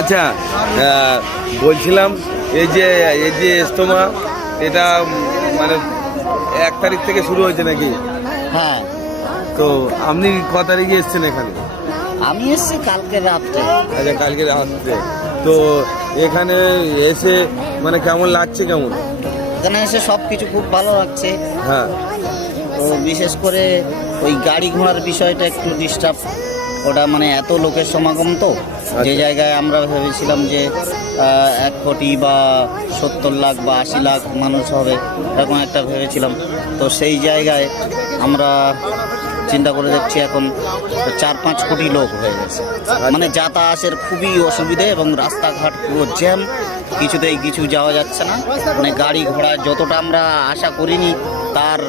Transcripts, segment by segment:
আচ্ছা, বলছিলাম এই যে ইজতেমা এটা মানে 1 তারিখ থেকে শুরু হয়েছে নাকি? হ্যাঁ, তো আপনি ক তারিখে এসছেন এখানে? আমি এসেছি কালকে রাত্রে। আচ্ছা, কালকে রাত্রে। তো এখানে এসে মানে কেমন লাগছে? কেমন এখানে এসে সব কিছু খুব ভালো লাগছে। হ্যাঁ, তো বিশেষ করে ওই গাড়ি ঘোড়ার বিষয়টা একটু ডিস্টার্ব, ওটা মানে এত লোকের সমাগম তো, যে জায়গায় আমরা ভেবেছিলাম যে 1 কোটি বা 70 লাখ বা 80 লাখ মানুষ হবে এরকম একটা ভেবেছিলাম। তো সেই জায়গায় আমরা চিন্তা করে দেখছি এখন 4-5 কোটি লোক হয়ে গেছে। মানে যাতায়াতের খুবই অসুবিধে এবং রাস্তাঘাট পুরো জ্যাম, কিছুতেই কিছু যাওয়া যাচ্ছে না। মানে গাড়ি ঘোড়া যতটা আমরা আশা করিনি তার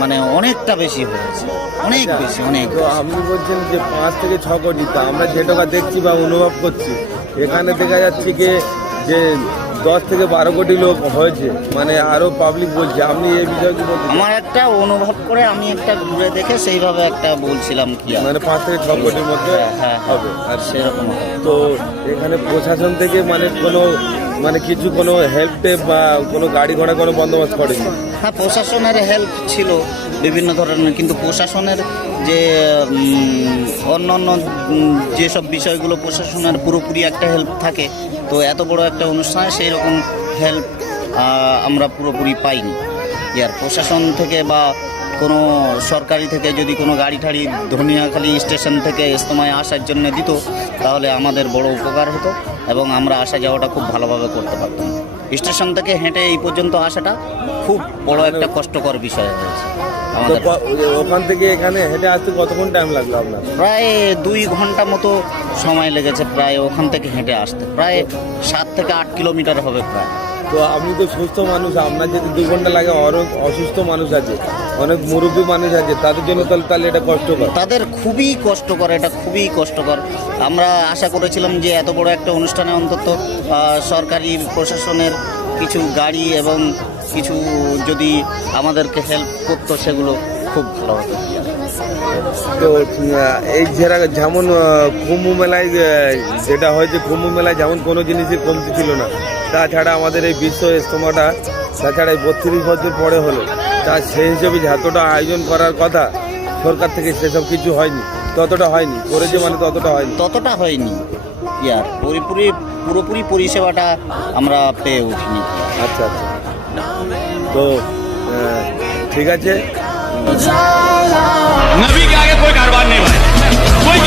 মানে অনেকটা বেশি হয়েছে, অনেক বেশি, অনেক। তো আপনি বলছেন যে 5 থেকে 6 কোটি, তো আমরা যেটা দেখছি বা অনুভব করছি এখানে দেখা যাচ্ছে কি যে 10 থেকে 12 কোটি লোক হয়েছে, মানে আরো পাবলিক বলছে। আপনি এই বিষয়ে কি বলছেন? আমার একটা অনুভব করে আমি একটা ঘুরে দেখে সেইভাবে একটা বলছিলাম কি মানে 5 থেকে 6 কোটির মধ্যে হ্যাঁ হবে। আর সেরকম হবে। তো এখানে প্রশাসন থেকে মানে কোনো কিছু কোনো হেল্প টেপ বা কোনো গাড়ি ঘোড়া কোনো বন্দোবস্ত করেনি? হ্যাঁ, প্রশাসনের হেল্প ছিল বিভিন্ন ধরনের, কিন্তু প্রশাসনের যে অন্য যেসব বিষয়গুলো প্রশাসনের পুরোপুরি একটা হেল্প থাকে, তো এত বড় একটা অনুষ্ঠানে সেই রকম হেল্প আমরা পুরোপুরি পাইনি। ইয়ার প্রশাসন থেকে বা কোনো সরকারি থেকে যদি কোনো গাড়ি ঠাড়ি ধনিয়াখালী স্টেশন থেকে ইজতেমায় আসার জন্য দিত তাহলে আমাদের বড় উপকার হতো এবং আমরা আসা যাওয়াটা খুব ভালোভাবে করতে পারতাম। স্টেশন থেকে হেঁটে এই পর্যন্ত আসাটা খুব বড় একটা কষ্টকর বিষয় হয়েছে আমাদের। ওখান থেকে এখানে হেঁটে আসতে কতক্ষণ টাইম লাগলো আপনার? প্রায় 2 ঘন্টা মতো সময় লেগেছে প্রায় ওখান থেকে হেঁটে আসতে, প্রায় 7 থেকে 8 কিলোমিটার হবে প্রায়। তো আপনি তো সুস্থ মানুষ, আপনার যদি 2 ঘন্টা লাগে, অনেক অসুস্থ মানুষ আছে, অনেক মুরব্বী মানুষ আছে, তাদের জন্য তাহলে এটা কষ্টকর। তাদের খুবই কষ্টকর, এটা খুবই কষ্টকর। আমরা আশা করেছিলাম যে এত বড় একটা অনুষ্ঠানে অন্তত সরকারি প্রশাসনের কিছু গাড়ি এবং কিছু যদি আমাদেরকে হেল্প করতো সেগুলো খুব ভালো হতো। তো এই যেমন কুম্ভ মেলায় যেটা হয়েছে, কুম্ভ মেলায় যেমন কোনো জিনিসের কমতি ছিল না, তাছাড়া আমাদের এই বিশ্ব ইজতেমাটা তাছাড়া এই 32 বছর পরে হলো, তা সেই হিসেবে যতটা আয়োজন করার কথা সরকার থেকে সেসব কিছু হয়নি, ততটা হয়নি করেছে, মানে ততটা হয়নি। ইয়ার পুরোপুরি পরিষেবাটা আমরা পেয়ে উঠিনি। আচ্ছা, তো ঠিক আছে। नबी के आगे कोई कारबार नहीं भाई, कोई